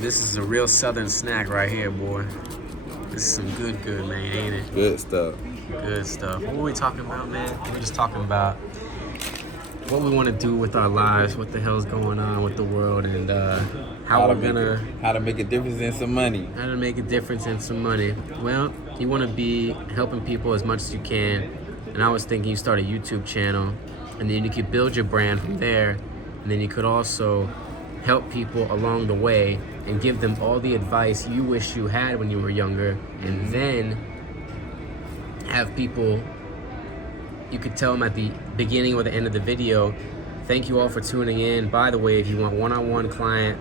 This is a real southern snack right here, boy. This is some good, man, ain't it? Good stuff. Good stuff. What were we talking about, man? We're just talking about what we want to do with our lives, what the hell's going on with the world, and how to make a difference in some money. How to make a difference in some money. Well, you want to be helping people as much as you can, and I was thinking you start a YouTube channel, and then you could build your brand from there, and then you could also help people along the way and give them all the advice you wish you had when you were younger, and then have people, you could tell them at the beginning or the end of the video, thank you all for tuning in. By the way, if you want one-on-one client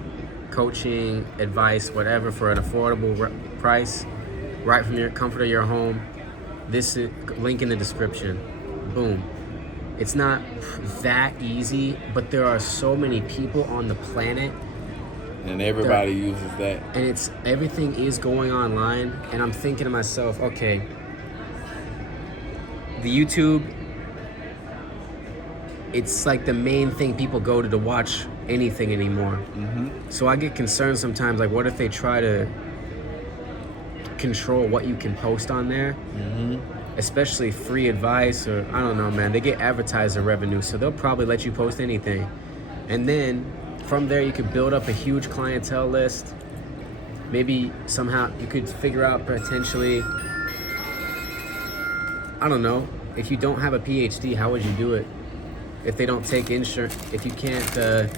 coaching, advice, whatever, for an affordable price, right from your comfort of your home, this is link in the description. Boom. It's not that easy, but there are so many people on the planet, and everybody uses that, and everything is going online. And I'm thinking to myself, okay, the YouTube, it's like the main thing people go to watch anything anymore. So I get concerned sometimes, like, what if they try to control what you can post on there? Especially free advice, or I don't know, man. They get advertiser revenue, so they'll probably let you post anything. And then from there, you could build up a huge clientele list. Maybe somehow you could figure out potentially, I don't know, if you don't have a PhD, how would you do it? If they don't take insurance, if you can't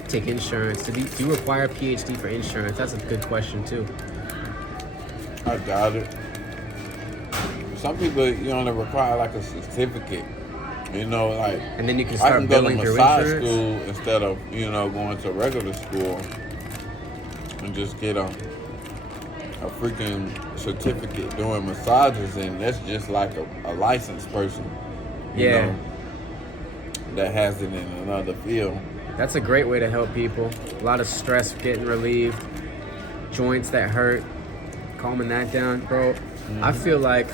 take insurance, do you require a PhD for insurance? That's a good question too. I doubt it. Some people, you only require like a certificate, you know, like. And then you can start billing through massage insurance. school instead of, you know, going to regular school, and just get a freaking certificate doing massages, and that's just like a licensed person, you know, that has it in another field. That's a great way to help people. A lot of stress getting relieved, joints that hurt, calming that down, bro. I feel like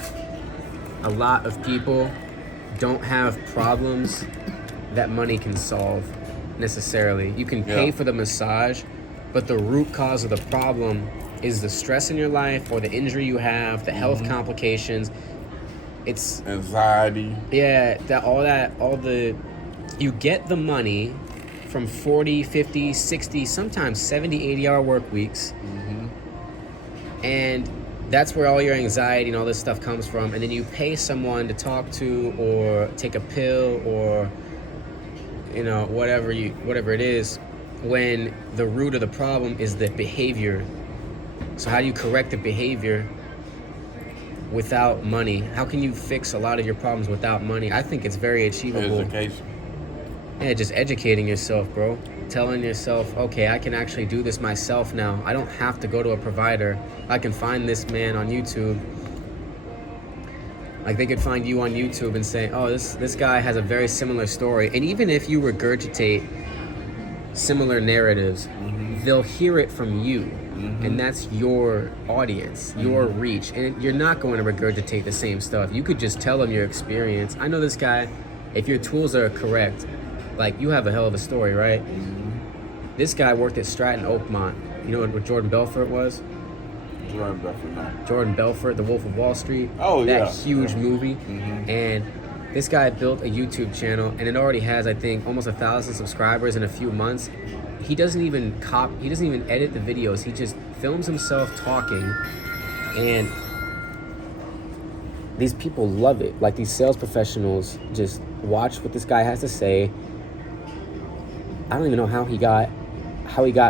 a lot of people don't have problems that money can solve necessarily. You can pay for the massage, but the root cause of the problem is the stress in your life, or the injury you have, the health complications. It's anxiety. Yeah, you get the money from 40, 50, 60, sometimes 70, 80-hour work weeks. And that's where all your anxiety and all this stuff comes from. And then you pay someone to talk to, or take a pill, or, you know, whatever it is, when the root of the problem is the behavior. So how do you correct the behavior without money? How can you fix a lot of your problems without money? I think it's very achievable. Education. Yeah, just educating yourself, bro. Telling yourself, okay, I can actually do this myself now. I don't have to go to a provider. I can find this man on YouTube. Like, they could find you on YouTube and say, oh, this guy has a very similar story. And even if you regurgitate similar narratives, they'll hear it from you. And that's your audience, your reach. And you're not going to regurgitate the same stuff. You could just tell them your experience. I know this guy, if your tools are correct, like, you have a hell of a story, right? This guy worked at Stratton Oakmont. You know what Jordan Belfort was? Jordan Belfort, no. Jordan Belfort, The Wolf of Wall Street. Oh, yeah. That huge movie. And this guy built a YouTube channel, and it already has, I think, almost 1,000 subscribers in a few months. He doesn't even edit the videos. He just films himself talking, and these people love it. Like, these sales professionals just watch what this guy has to say. I don't even know how he got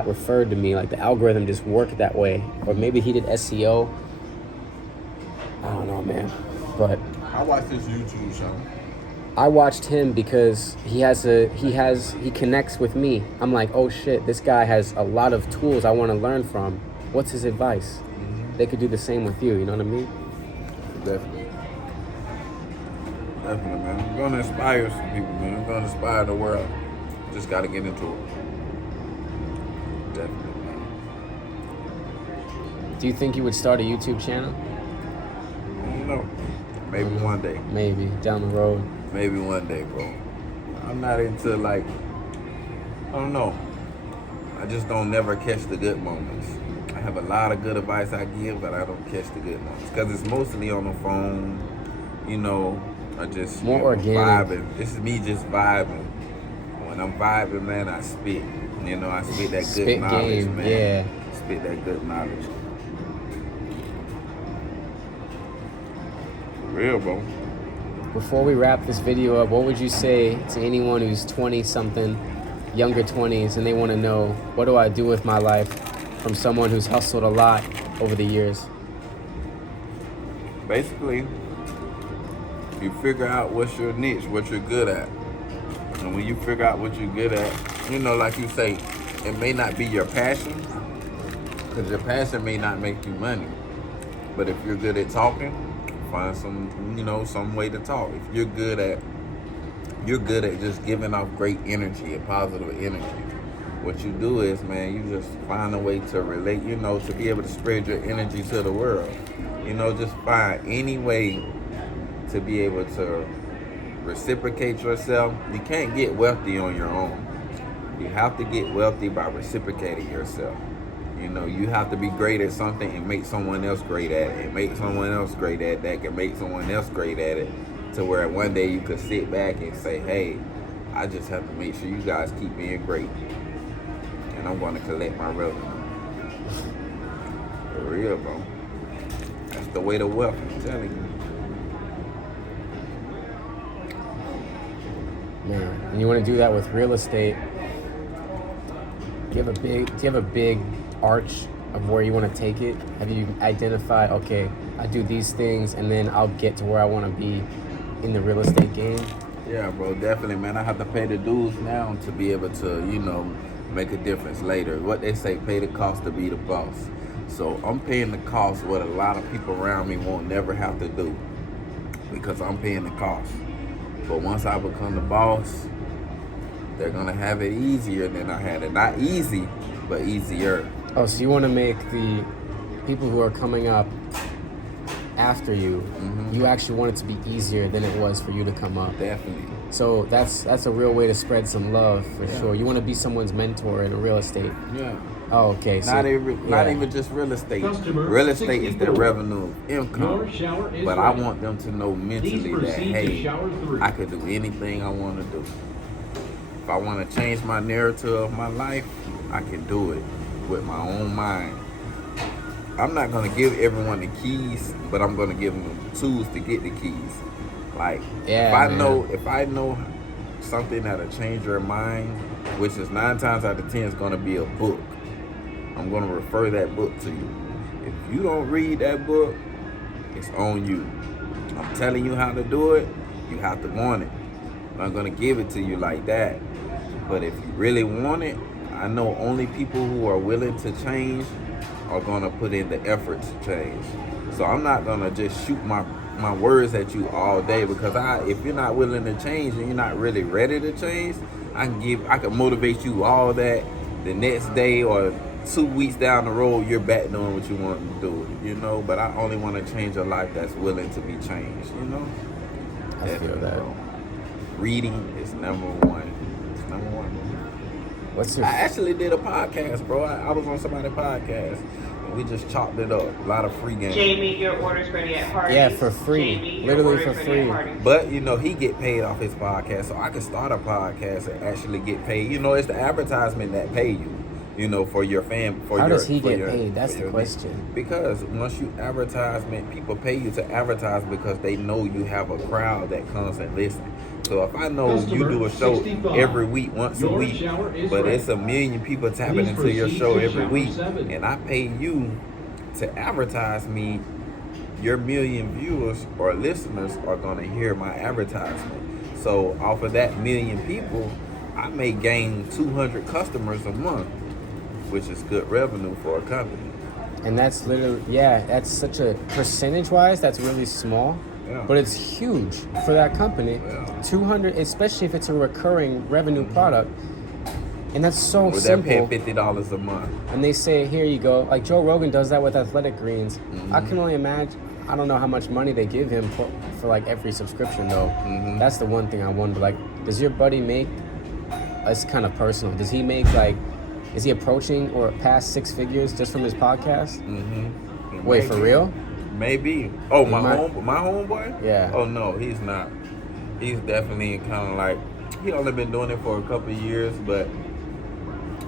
referred to me. Like, the algorithm just worked that way, or maybe he did SEO. I don't know, man. But I watched this YouTube show. I watched him because he connects with me. I'm like, oh shit, this guy has a lot of tools I want to learn from. What's his advice? They could do the same with you, you know what I mean? Definitely, man. I'm going to inspire some people, man. I'm going to inspire the world. Just got to get into it. Definitely, man. Do you think you would start a YouTube channel? I don't know. Maybe one day. Maybe down the road. Maybe one day, bro. I'm not into, like, I don't know. I just don't never catch the good moments. I have a lot of good advice I give, but I don't catch the good moments because it's mostly on the phone, you know, or just More organic. vibing. This is me just vibing. When I'm vibing, man, I spit. You know, I spit that good Spit knowledge, game, man. yeah. Spit that good knowledge. For real, bro. Before we wrap this video up, what would you say to anyone who's 20-something, younger 20s, and they want to know, what do I do with my life, from someone who's hustled a lot over the years? Basically, you figure out what's your niche, what you're good at. And when you figure out what you're good at, you know, like you say, it may not be your passion, because your passion may not make you money. But if you're good at talking, find some way to talk. If you're good at just giving off great energy, a positive energy. What you do is, man, you just find a way to relate, to be able to spread your energy to the world. Just find any way to be able to reciprocate yourself. You can't get wealthy on your own. You have to get wealthy by reciprocating yourself. You have to be great at something and make someone else great at it, and make someone else great at that, can make someone else great at it, to where one day you could sit back and say, hey, I just have to make sure you guys keep being great, and I'm going to collect my revenue. For real, bro. That's the way to wealth, I'm telling you. Man, and you want to do that with real estate. Do you have a big arch of where you want to take it? Have you identified, okay, I do these things and then I'll get to where I want to be in the real estate game? Yeah, bro, definitely, man. I have to pay the dues now to be able to, make a difference later. What they say, pay the cost to be the boss. So I'm paying the cost what a lot of people around me won't never have to do, because I'm paying the cost. But once I become the boss, they're going to have it easier than I had it. Not easy, but easier. Oh, so you want to make the people who are coming up after you, you actually want it to be easier than it was for you to come up. Definitely. So that's a real way to spread some love, for sure. You want to be someone's mentor in real estate. Yeah. Oh, okay. So, not even just real estate. Real estate is the revenue of income. But I want them to know mentally that, hey, I could do anything I want to do. If I want to change my narrative of my life, I can do it with my own mind. I'm not going to give everyone the keys, but I'm going to give them the tools to get the keys. Like, if I know something that'll change your mind, which is 9 times out of 10 is going to be a book, I'm going to refer that book to you. If you don't read that book, it's on you. I'm telling you how to do it. You have to want it. I'm not going to give it to you like that. But if you really want it, I know only people who are willing to change are going to put in the effort to change. So I'm not going to just shoot my words at you all day, because if you're not willing to change and you're not really ready to change, I can motivate you all that. The next day or 2 weeks down the road, you're back doing what you want to do, But I only want to change a life that's willing to be changed, I feel that. Reading is number one. It's number one. I actually did a podcast, bro. I was on somebody's podcast. We just chopped it up. A lot of free games. Jamie, your order's ready at Hardee's. Yeah, for free. Jamie, literally for free. But, he get paid off his podcast, so I can start a podcast and actually get paid. It's the advertisement that pay you, for your fam. How does he get paid? That's the question. Because once you advertisement, people pay you to advertise because they know you have a crowd that comes and listens. So if I know you do a show every week, once a week, but it's 1 million people tapping into your show every week, and I pay you to advertise me, your 1 million viewers or listeners are going to hear my advertisement. So off of that 1 million people, I may gain 200 customers a month, which is good revenue for a company. And that's literally, that's such a percentage-wise, that's really small. Yeah. But it's huge for that company. Yeah. 200, especially if it's a recurring revenue product. And that's so simple. They're paying $50 a month. And they say, here you go. Like Joe Rogan does that with Athletic Greens. I can only imagine, I don't know how much money they give him for like every subscription though. That's the one thing I wonder. Like, does your buddy make, it's kind of personal, does he make like Is he approaching or past 6 figures just from his podcast? Mm-hmm. Wait, for real? Maybe. Oh, my might- homeboy? Yeah. Oh, no, he's not. He's definitely kind of like, he only been doing it for a couple of years, but,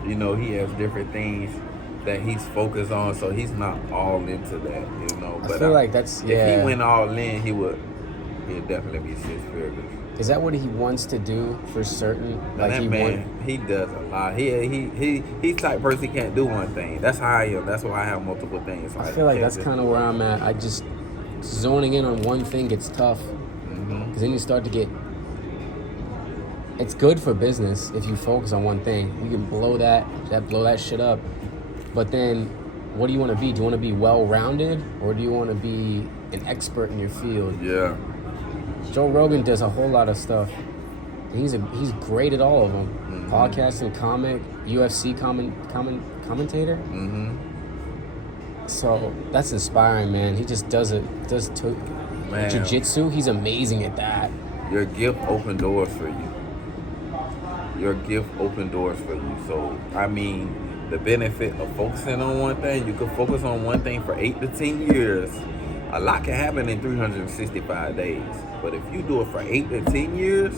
you know, he has different things that he's focused on, so he's not all into that, you know. I feel like that's, If yeah. he went all in, he'd definitely be 6 figures. Is that what he wants to do for certain? Like that man, he does a lot. He's type person, he can't do one thing. That's how I am. That's why I have multiple things. I feel like that's kind of where I'm at. I just zoning in on one thing gets tough because then you start to get. It's good for business if you focus on one thing. You can blow that shit up. But then, what do you want to be? Do you want to be well-rounded, or do you want to be an expert in your field? Yeah. Joe Rogan does a whole lot of stuff. He's great at all of them. Mm-hmm. Podcasting, comic, UFC commentator. Mm-hmm. So that's inspiring, man. He just does Man. jiu-jitsu. He's amazing at that. Your gift opened doors for you. So, I mean, the benefit of focusing on one thing, you could focus on one thing for 8 to 10 years. A lot can happen in 365 days. But if you do it for 8 to 10 years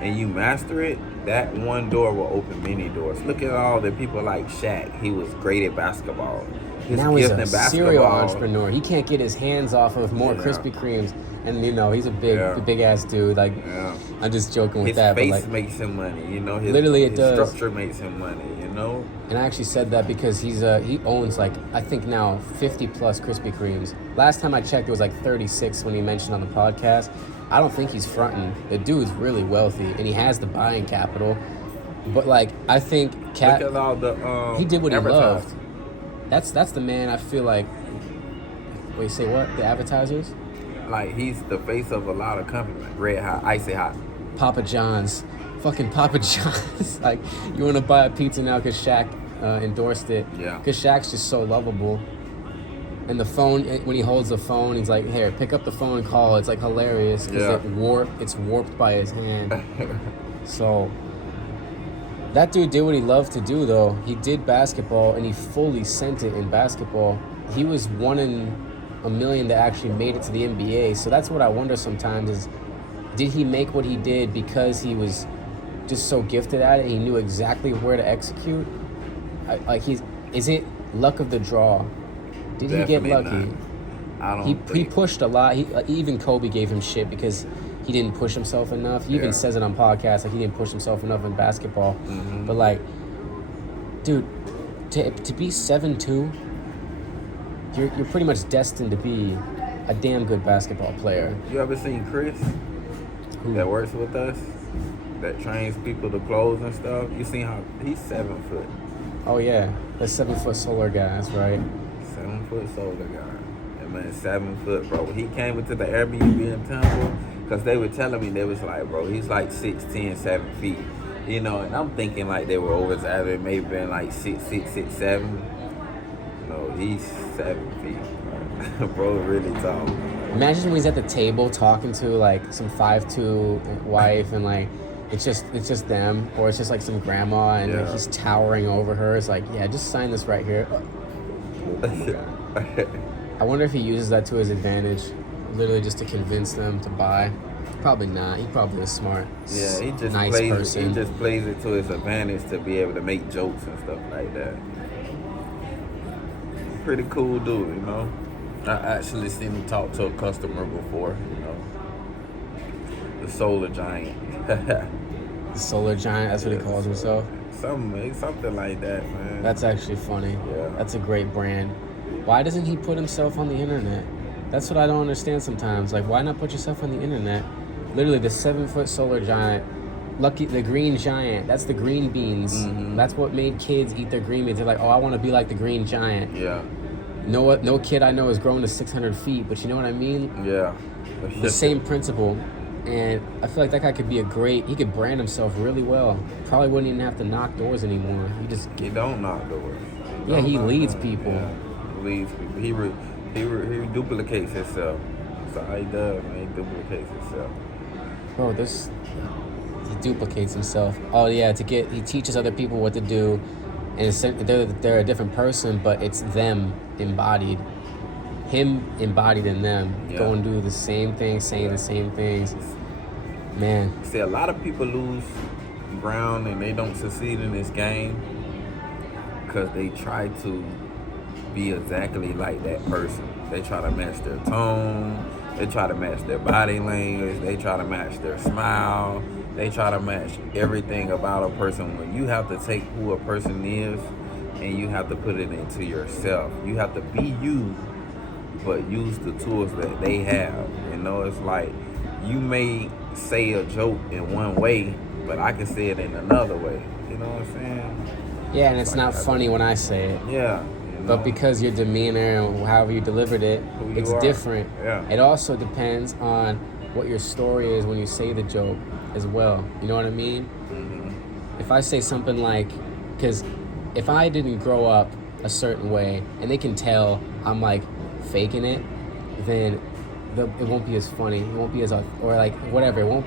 and you master it, that one door will open many doors. Look at all the people like Shaq. He was great at basketball. His Now he's gift a in serial basketball. entrepreneur. He can't get his hands off of more Yeah. Krispy Kremes. And, you know, he's a big ass dude. Like, Yeah. I'm just joking with His that. face But, like, makes him money, you know. His, Literally, it his does. structure makes him money, you know. and I actually said that because he owns, like, I think now 50 plus Krispy Kremes. Last time I checked, it was like 36 when he mentioned on the podcast. I don't think he's fronting. The dude's really wealthy, and he has the buying capital. But, like, I think Look at all the he did what he advertisers. loved. That's the man I feel like. Wait, say what? The advertisers? Like, he's the face of a lot of companies, like Red Hot, Icy Hot. Papa John's. Fucking Papa John's. Like, you want to buy a pizza now because Shaq endorsed it. Yeah. Because Shaq's just so lovable. And the phone, when he holds the phone, he's like, here, pick up the phone and call. It's, like, hilarious because Yeah. it's warped by his hand. So, that dude did what he loved to do, though. He did basketball, and he fully sent it in basketball. He was 1 in a million that actually made it to the NBA. So that's what I wonder sometimes is, did he make what he did because he was just so gifted at it? He knew exactly where to execute. Is it luck of the draw? Did he get Definitely lucky? not. I don't He think. pushed a lot. Even Kobe gave him shit because he didn't push himself enough. He even Yeah. says it on podcasts, like he didn't push himself enough in basketball. Mhm. But like, dude, to be 7'2", you're pretty much destined to be a damn good basketball player. You ever seen Chris Who? that works with us, that trains people to close and stuff? You seen how he's 7 foot. Oh yeah, the 7-foot solar guys, right? 7 foot solar guy. That man 7 foot, bro. When he came into the Airbnb in Temple, because they were telling me, they was like, bro, he's like 6'10", 7 feet. You know, and I'm thinking like they were over-exaggerating, maybe been like 6'6", 6'7". No, he's 7 feet, bro. Bro, really tall. Imagine when he's at the table talking to like some 5'2" wife and like it's just them, or it's just like some grandma and Yeah. he's towering over her. It's like, yeah, just sign this right here. I wonder if he uses that to his advantage, literally just to convince them to buy. Probably not. He probably is smart. Yeah, he just nice plays. person. He just plays it to his advantage to be able to make jokes and stuff like that. Pretty cool dude, you know. I actually seen him talk to a customer before, you know. The solar giant. The solar giant, that's what he calls himself. Something like that, man. That's actually funny. Yeah. That's a great brand. Why doesn't he put himself on the internet? That's what I don't understand sometimes. Like, why not put yourself on the internet? Literally, the 7-foot solar giant, the green giant, that's the green beans. Mhm. That's what made kids eat their green beans. They're like, oh, I want to be like the green giant. Yeah. No kid I know has grown to 600 feet, but you know what I mean? Yeah. The same principle. And I feel like that guy could be he could brand himself really well. Probably wouldn't even have to knock doors anymore. He don't knock doors. Yeah, he knock leads doors. people. Yeah, he leads people. He duplicates himself. That's all he does, man. He duplicates himself. Bro, he duplicates himself. Oh yeah, he teaches other people what to do, And they're a different person, but it's them embodied. Him embodied in them. Yeah. Go and do the same things, saying the same things. Man. See, a lot of people lose ground and they don't succeed in this game because they try to be exactly like that person. They try to match their tone. They try to match their body language. They try to match their smile. They try to match everything about a person. When you have to take who a person is and you have to put it into yourself. You have to be you, but use the tools that they have. You know, it's like you may say a joke in one way, but I can say it in another way. You know what I'm saying? Yeah, and it's not funny when I say it. Yeah. But because your demeanor and however you delivered it, it's different. Yeah. It also depends on what your story is when you say the joke as well. You know what I mean? Mm-hmm. If I say something like, because if I didn't grow up a certain way and they can tell I'm like faking it, then it won't be as funny. It won't be as, or like whatever. It won't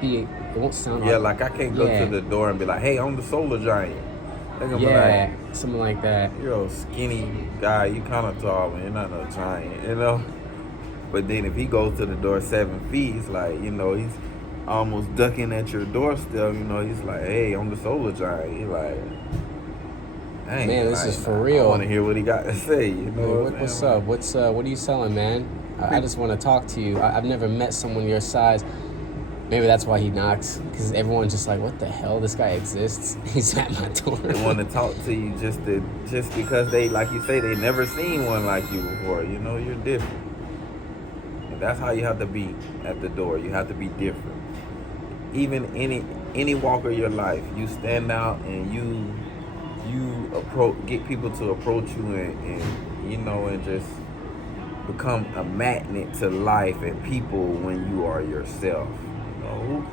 sound like I can't go to the door and be like, hey, I'm the solar giant. Yeah, like, something like that. You're a skinny guy. You kind of tall, but you're not no giant, you know? But then if he goes to the door 7 feet, it's like, you know, he's almost ducking at your doorstep. You know, he's like, hey, I'm the solar giant. He's like, dang. Man, this is for real. I want to hear what he got to say, you know? What's up? What are you selling, man? I just want to talk to you. I've never met someone your size. Maybe that's why he knocks, because everyone's just like, what the hell? This guy exists. He's at my door. They want to talk to you just because they, like you say, they never seen one like you before. You know, you're different. And that's how you have to be at the door. You have to be different. Even any walk of your life, you stand out and you get people to approach you and you know, and just become a magnet to life and people when you are yourself.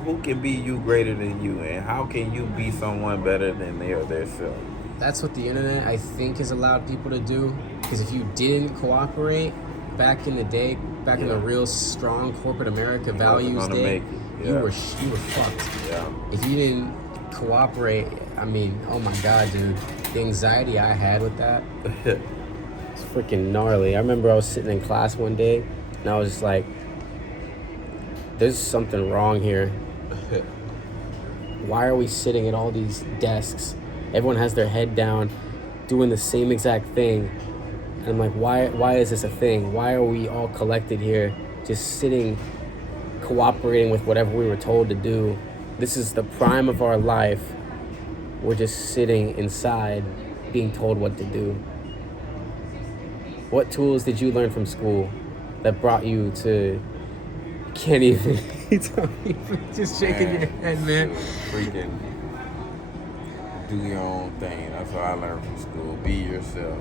Who can be you greater than you, and how can you be someone better than they are themselves? That's what the internet, I think, has allowed people to do. Because if you didn't cooperate back in the day, in the real strong corporate America values day, you were fucked. Yeah. If you didn't cooperate, I mean, oh my God, dude, the anxiety I had with that, it's freaking gnarly. I remember I was sitting in class one day, and I was just like, there's something wrong here. Why are we sitting at all these desks? Everyone has their head down, doing the same exact thing. And I'm like, why is this a thing? Why are we all collected here, just sitting, cooperating with whatever we were told to do? This is the prime of our life. We're just sitting inside, being told what to do. What tools did you learn from school that brought you to... Can't even. Just shaking your head, man. Freaking do your own thing. That's what I learned from school. Be yourself.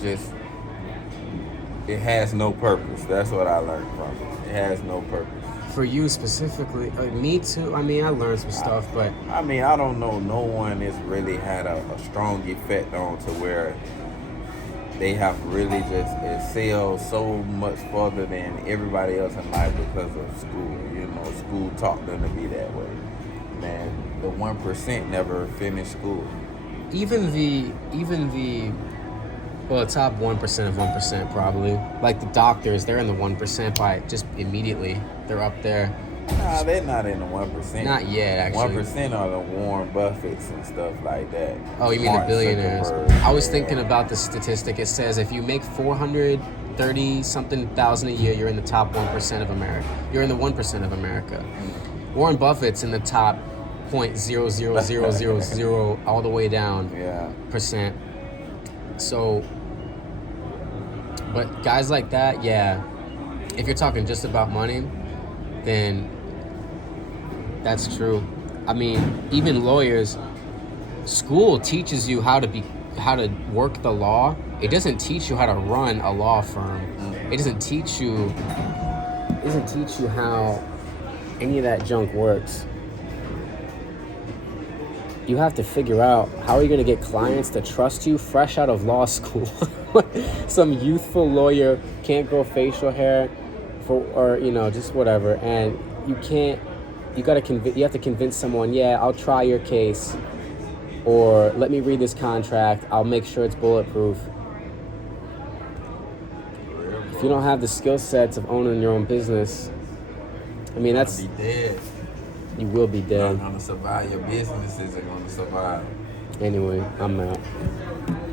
Just, it has no purpose. That's what I learned from it. It has no purpose. For you specifically, me too. I mean, I learned some stuff, but I mean, I don't know. No one has really had a strong effect on to where they have really just excelled so much further than everybody else in life because of school. You know, school taught them to be that way. Man, the 1% never finished school. Even the top 1% of 1% probably. Like the doctors, they're in the 1% by just immediately. They're up there. Nah, they're not in the 1%. Not yet, actually. 1% are the Warren Buffetts and stuff like that. Oh, you mean the billionaires? I was thinking about the statistic. It says if you make 430-something thousand a year, you're in the top 1% of America. You're in the 1% of America. Warren Buffett's in the top 0.00000 all the way down percent. So, but guys like that, yeah. If you're talking just about money, then that's true. I mean, even lawyers, school teaches you how to work the law. It doesn't teach you how to run a law firm. It doesn't teach you how any of that junk works. You have to figure out how are you going to get clients to trust you fresh out of law school. Some youthful lawyer can't grow facial hair or just whatever, and you have to convince someone, yeah, I'll try your case. or let me read this contract, I'll make sure it's bulletproof. If you don't have the skill sets of owning your own business, I mean, that's... Be dead. You will be You're dead. not gonna survive. Your business isn't gonna survive. Anyway, I'm out.